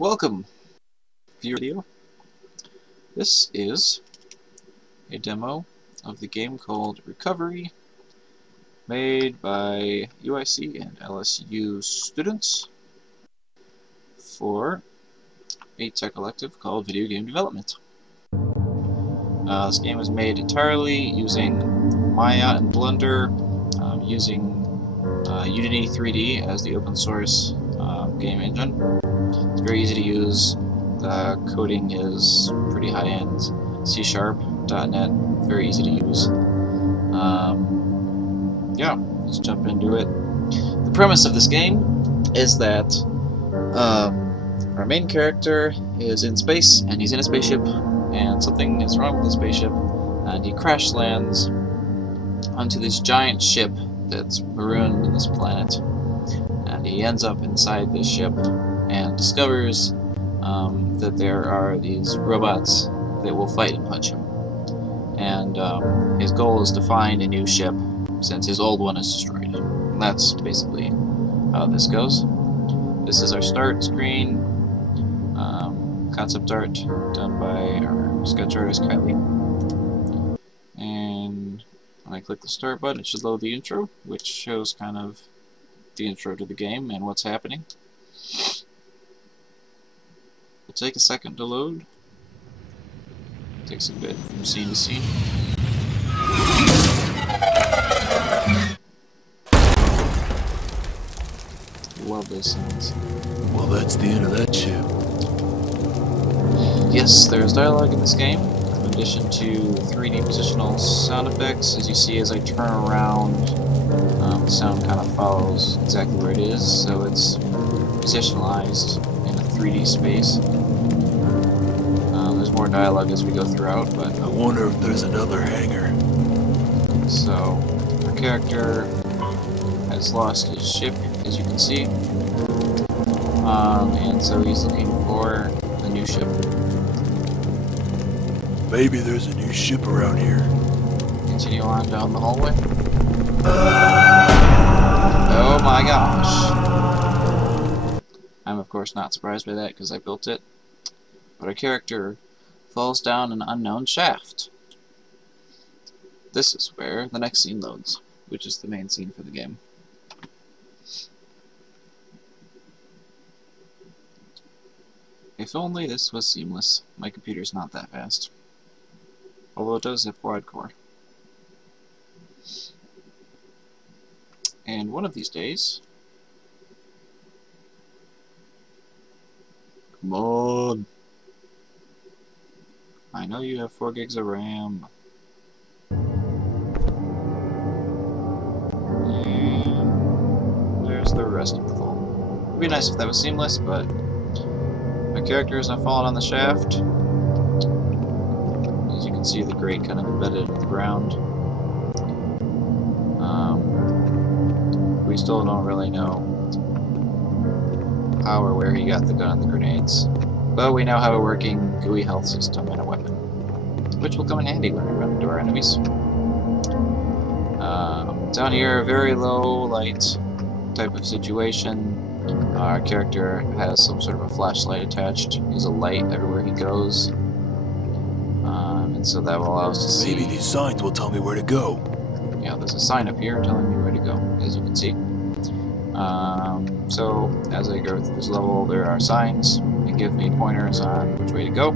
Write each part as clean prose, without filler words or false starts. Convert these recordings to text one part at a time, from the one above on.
Welcome, viewer video. This is a demo of the game called Recovery, made by UIC and LSU students for a tech collective called Video Game Development. This game was made entirely using Maya and Blender, using Unity 3D as the open source game engine. It's very easy to use. The coding is pretty high-end. C#, .NET, very easy to use. Yeah, let's jump into it. The premise of this game is that our main character is in space, and he's in a spaceship, and something is wrong with the spaceship, and he crash lands onto this giant ship that's marooned in this planet. And he ends up inside this ship and discovers that there are these robots that will fight and punch him. And his goal is to find a new ship since his old one is destroyed. And that's basically how this goes. This is our start screen. Concept art done by our sketch artist Kylie. And when I click the start button, it should load the intro, which shows kind of the intro to the game and what's happening. It'll take a second to load. It takes a bit from scene to scene. Love those sounds. Well, that's the end of that ship. Yes, there's dialogue in this game, in addition to 3D positional sound effects. As you see, as I turn around, the sound kind of follows exactly where it is, so it's positionalized in a 3D space. There's more dialogue as we go throughout, but I wonder if there's another hangar. So our character has lost his ship, as you can see, and so he's looking for a new ship. Maybe there's a new ship around here. Continue on down the hallway. Oh my gosh. I'm of course not surprised by that because I built it. But our character falls down an unknown shaft. This is where the next scene loads, which is the main scene for the game. If only this was seamless. My computer's not that fast. Although it does have quad core. And one of these days... Come on! I know you have 4 gigs of RAM. And there's the rest of the fall. It would be nice if that was seamless, but my character is not falling on the shaft. As you can see, the grate kind of embedded in the ground. We still don't really know how or where he got the gun and the grenades. But we now have a working GUI health system and a weapon, which will come in handy when we run into our enemies. Down here, very low light type of situation. Our character has some sort of a flashlight attached. There's a light everywhere he goes. And so that will allow us to see. Maybe these signs will tell me where to go. Yeah, there's a sign up here telling me where to go, as you can see. So, as I go through this level, there are signs that give me pointers on which way to go.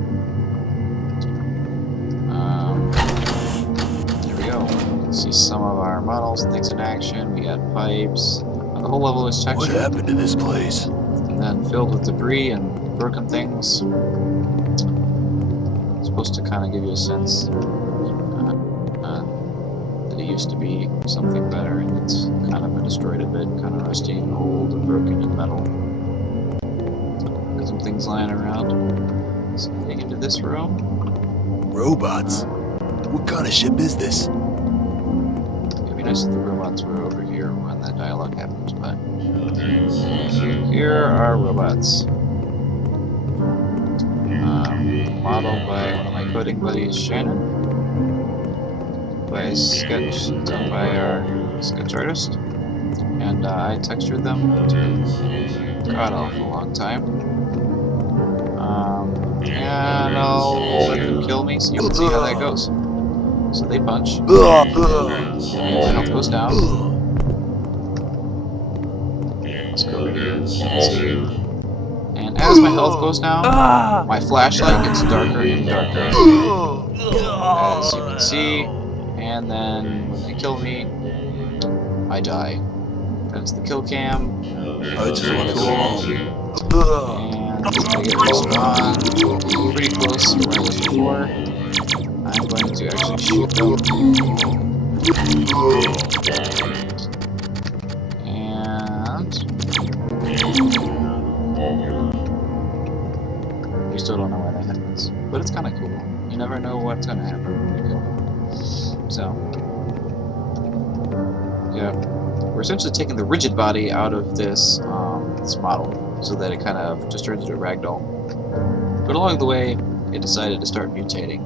There we go. You can see some of our models and things in action. We got pipes. The whole level is textured. What happened to this place? And then filled with debris and broken things. It's supposed to kind of give you a sense that it used to be something better, and it's kind of destroyed a bit, kind of rusty and old and broken and metal. Got some things lying around. So heading into this room. Robots? What kind of ship is this? It'd be nice if the robots were over here when that dialogue happens, but here are robots. Modeled by one of my coding buddies, Shanon. By a sketch done by our sketch artist. And I textured them. God, awful long time. And I'll let them kill me so you can see how that goes. So they punch. And my health goes down. Let's go over here. Let's see. And as my health goes down, my flashlight gets darker and darker. As you can see. And then when they kill me, I die. That's the kill cam. I just want to go home. And I get respawned pretty close to where I was before. I'm going to actually shoot them. And we still don't know why that happens. But it's kind of cool. You never know what's going to happen when you kill them. So, yeah. We're essentially taking the rigid body out of this this model so that it kind of just turns into a ragdoll. But along the way, it decided to start mutating.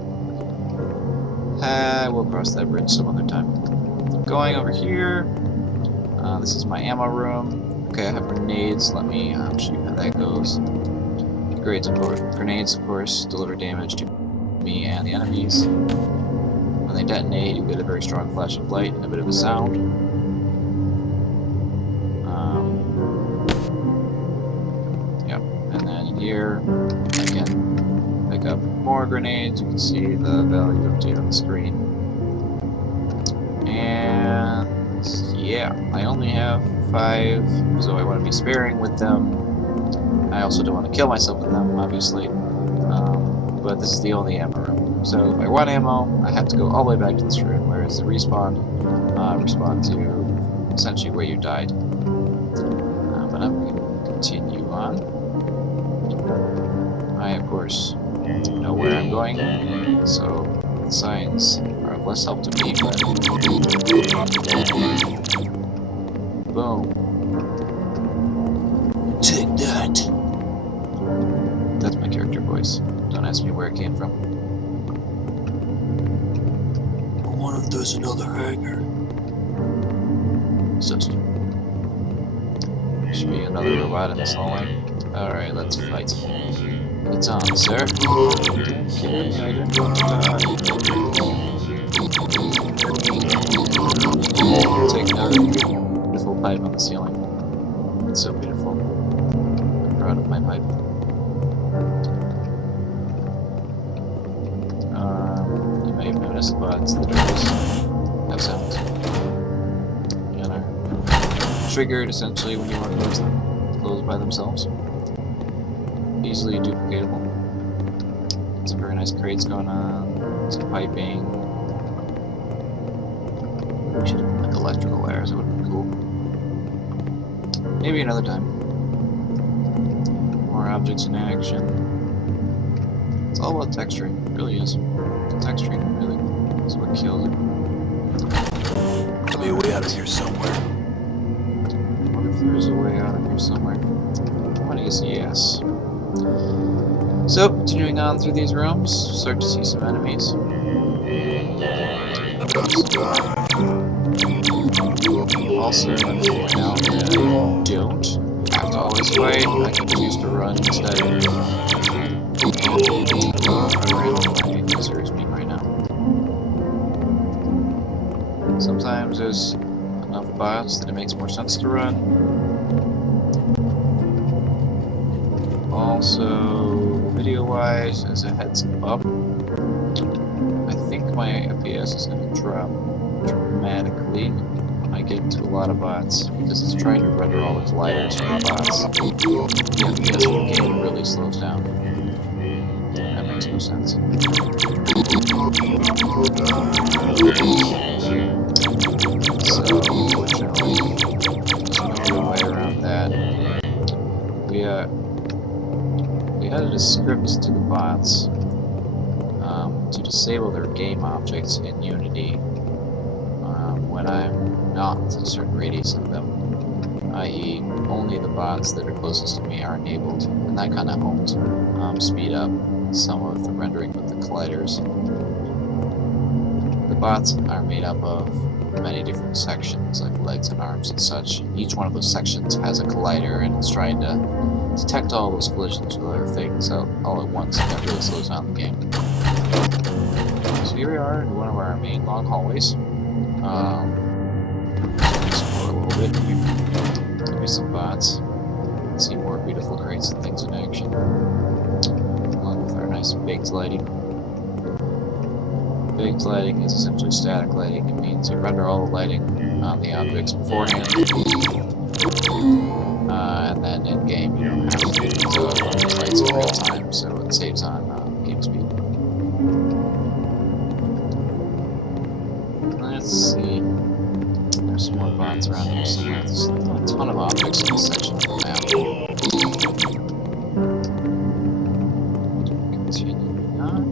We'll cross that bridge some other time. Going over here, this is my ammo room. Okay, I have grenades. Let me show you how that goes. Grenades, of course, deliver damage to me and the enemies. When they detonate, you get a very strong flash of light and a bit of a sound. Here, I can pick up more grenades. You can see the value update on the screen. And yeah, I only have 5, so I want to be sparing with them. I also don't want to kill myself with them, obviously. But this is the only ammo room. So if I want ammo, I have to go all the way back to this room, whereas the respawn respawn to essentially where you died. But I'm going to continue on. I, of course, know where I'm going, so the signs are of less help to me, but boom. Take that! That's my character voice. Don't ask me where it came from. I wonder if there's another hangar. So there should be another robot in this hallway. Alright, let's fight. It's on, sir. Okay, I didn't want to die. Take note of the beautiful pipe on the ceiling. It's so beautiful. I'm proud of my pipe. You may have noticed, but the doors have sounds. And are triggered essentially when you want to close them. Close by themselves. Easily duplicatable. Some very nice crates going on, some piping. We should have like electrical wires, it would have been cool. Maybe another time. More objects in action. It's all about texturing, it really is. Texturing really is what kills it. There'll be a way out of here somewhere. What if there's a way out of here somewhere? I'm gonna guess yes. So, continuing on through these rooms, start to see some enemies. Also, let me point out that I don't have to always fight, I can choose to run instead. My serious beam right now. Sometimes there's enough bots that it makes more sense to run. Also, video-wise, as a heads up, I think my FPS is going to drop dramatically when I get into a lot of bots, because it's trying to render all the colliders for the bots. The FPS of the game really slows down. That makes no sense. So, unfortunately, there's no way around that. We added a script to the bots to disable their game objects in Unity when I'm not within a certain radius of them, i.e. only the bots that are closest to me are enabled, and that kind of helped speed up some of the rendering with the colliders. The bots are made up of many different sections, like legs and arms and such. Each one of those sections has a collider, and it's trying to detect all those collisions with other things all at once, and that really slows down the game. So here we are in one of our main long hallways. Explore a little bit here. There's some bots. See more beautiful crates and things in action. Along with our nice baked lighting. Baked lighting is essentially static lighting. It means you render all the lighting on the objects beforehand. And then in game you don't have to run these lights in real time, so it saves on game speed. Let's see. There's some more bots around here somewhere. There's a ton of objects in this section of the map. Continuing on.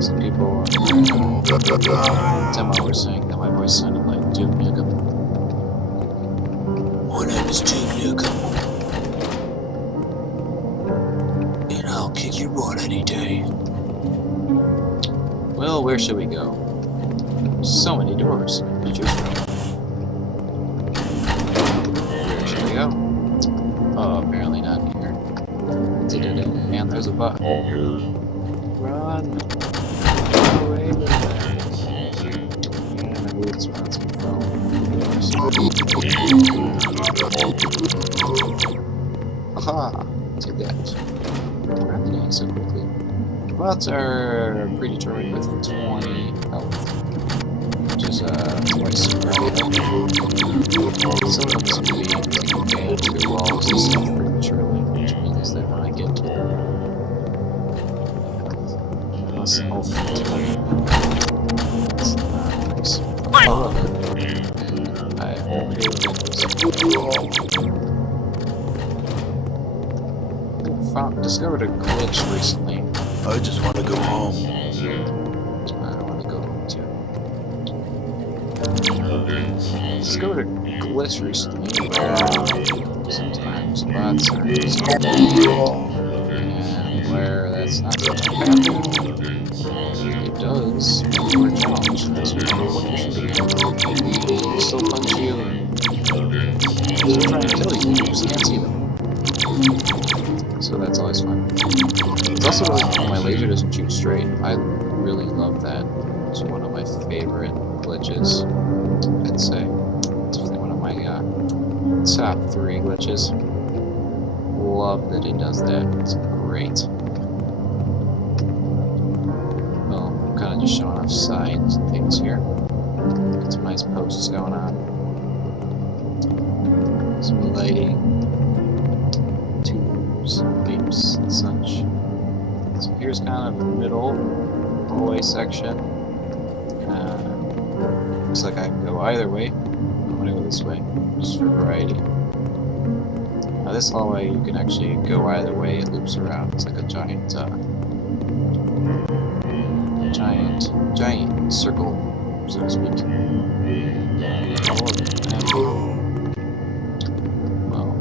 Some people in the demo were saying that my voice sounded like Duke Nukem. My name is Duke Nukem, and I'll kick your butt any day. Well, where should we go? So many doors to choose from. Where should we go? Oh, apparently not here. And there's a bot. Run! Run away with that. And I believe this one's from. Aha! Take that. Grab the game so quickly. The bots are predetermined with 20 health. Which is twice right. Some of them seem to be taking advantage of walls and stuff prematurely, which means that when I get to them, plus health 20. That's not nice. However, I am okay with it. Discovered a glitch recently. I just want to go home. I want to go home too. Discovered a glitch recently where sometimes bots are and where that's not going to happen. It does when you are challenged. It doesn't matter what you're shooting at. They still punch you and still trying to kill you. You just can't see them. So that's always fun. It's also really fun when my laser doesn't shoot straight. I really love that. It's one of my favorite glitches, I'd say. It's definitely one of my top 3 glitches. Love that it does that. It's great. Well, I'm kind of just showing off signs and things here. Got some nice posts going on. Some lighting. Beeps and such. So here's kind of the middle hallway section. Looks like I can go either way. I'm gonna go this way, just for variety. Now this hallway you can actually go either way. It loops around. It's like a giant circle, so to speak. Well,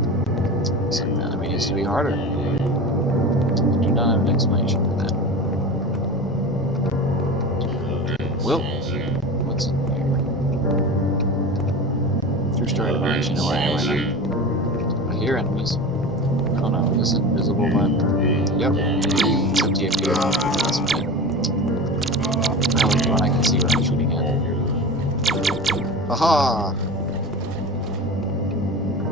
looks like the enemy needs to be harder. I do not have an explanation for that. Well, what's in here? True story of ours, you know where I am right now. I hear enemies. Oh no, is this invisible one? Yep. It's empty up here. That's fine. I like one I can see what I'm shooting at. Haha!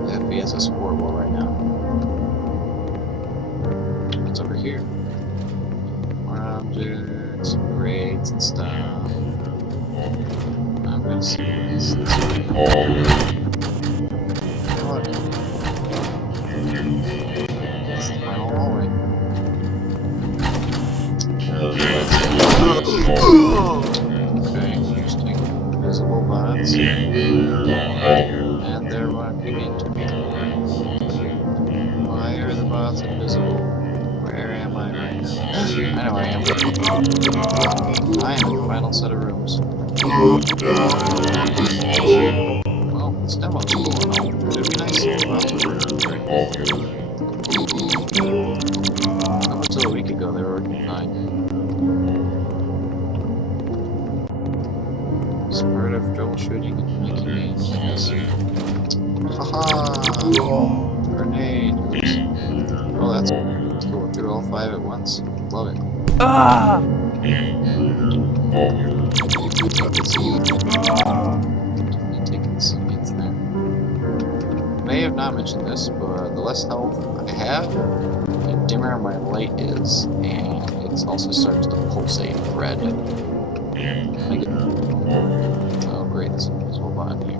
The FPS is horrible right now. What's over here? More objects, grades and stuff. I'm gonna see this way. Look. That's the final hallway. Okay, interesting. Invisible bots. And they're walking into me. Why are the bots invisible? Where am I right now? I know where I am. I am in the final set of rooms. Well, this demo's cool and all. It'd be nice if the bots were very cool. troubleshooting and making games, I guess. Haha! Grenade! Oops. Oh, that's cool. Threw all 5 at once. Love it. Ah! Taking seeds there. May have not mentioned this, but the less health I have, the dimmer my light is, and it also starts to pulsate red. Oh great, there's an invisible button here.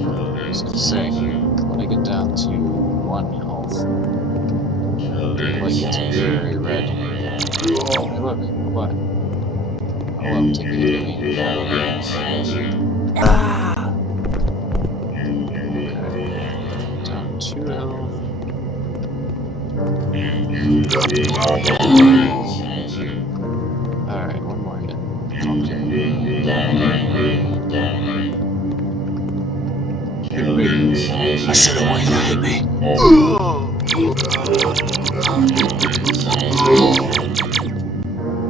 I was going to say, when I get down to 1 health, the light gets very red. Hey look, what? Oh well, take a hit at me. Ah! Down 2 health. Alright, one more hit. Okay. Hit me. I should have waited to hit me.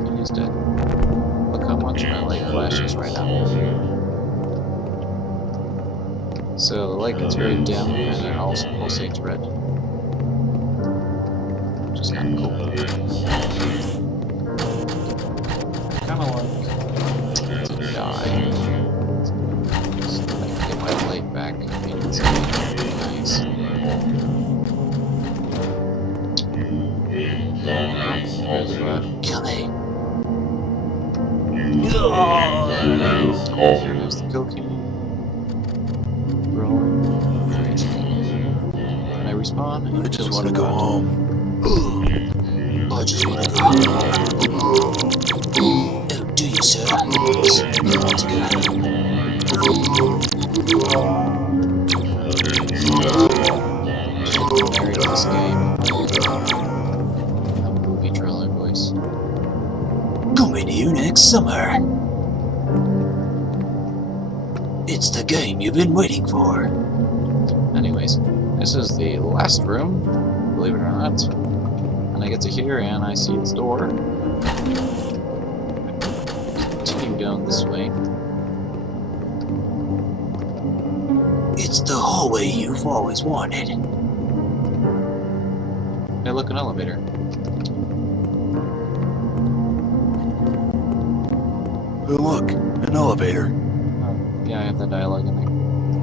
And he's dead. Look how much my light flashes right now. So the light gets very dim and it also pulsates red. Which is kind of cool. Kind of like to die. So I can get my light back. It's nice. There's a kill me. There's the cocaine. Rolling. Can I respawn? I just want to go home. I just want to go home. Oh, do you, sir? Yes, I want to go home. Married this game. A movie trailer voice. Coming to you next summer. It's the game you've been waiting for. Anyways, this is the last room, believe it or not. And I get to here and I see this door. Continue down this way. It's the hallway you've always wanted. Hey, look, an elevator. Hey, look, an elevator. Yeah, I have that dialogue in there.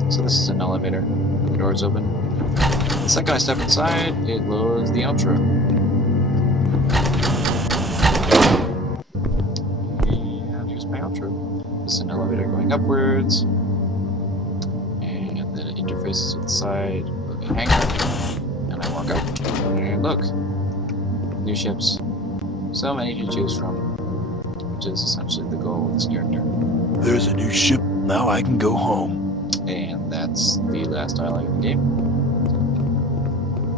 So this is an elevator. The door's open. The second I step inside, it loads the outro. And here's my outro. This is an elevator going upwards. And then it interfaces with the side of the hangar. And I walk out. And look! New ships. So many to choose from. Which is essentially the goal of this character. There's a new ship. Now I can go home. And that's the last dialogue of the game.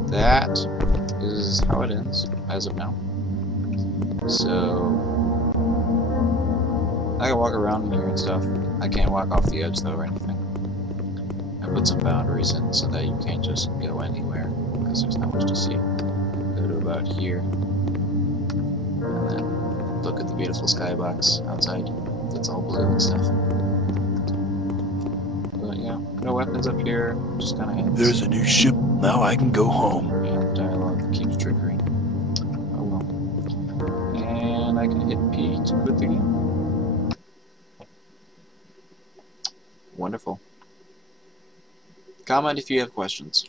That is how it ends, as of now. So I can walk around in here and stuff. I can't walk off the edge though or anything. I put some boundaries in so that you can't just go anywhere, because there's not much to see. Go to about here. And then look at the beautiful skybox outside. It's all blue and stuff. No weapons up here, just kind of ends. There's a new ship. Now I can go home. And dialogue keeps triggering. Oh well. And I can hit P to quit the game. Wonderful. Comment if you have questions.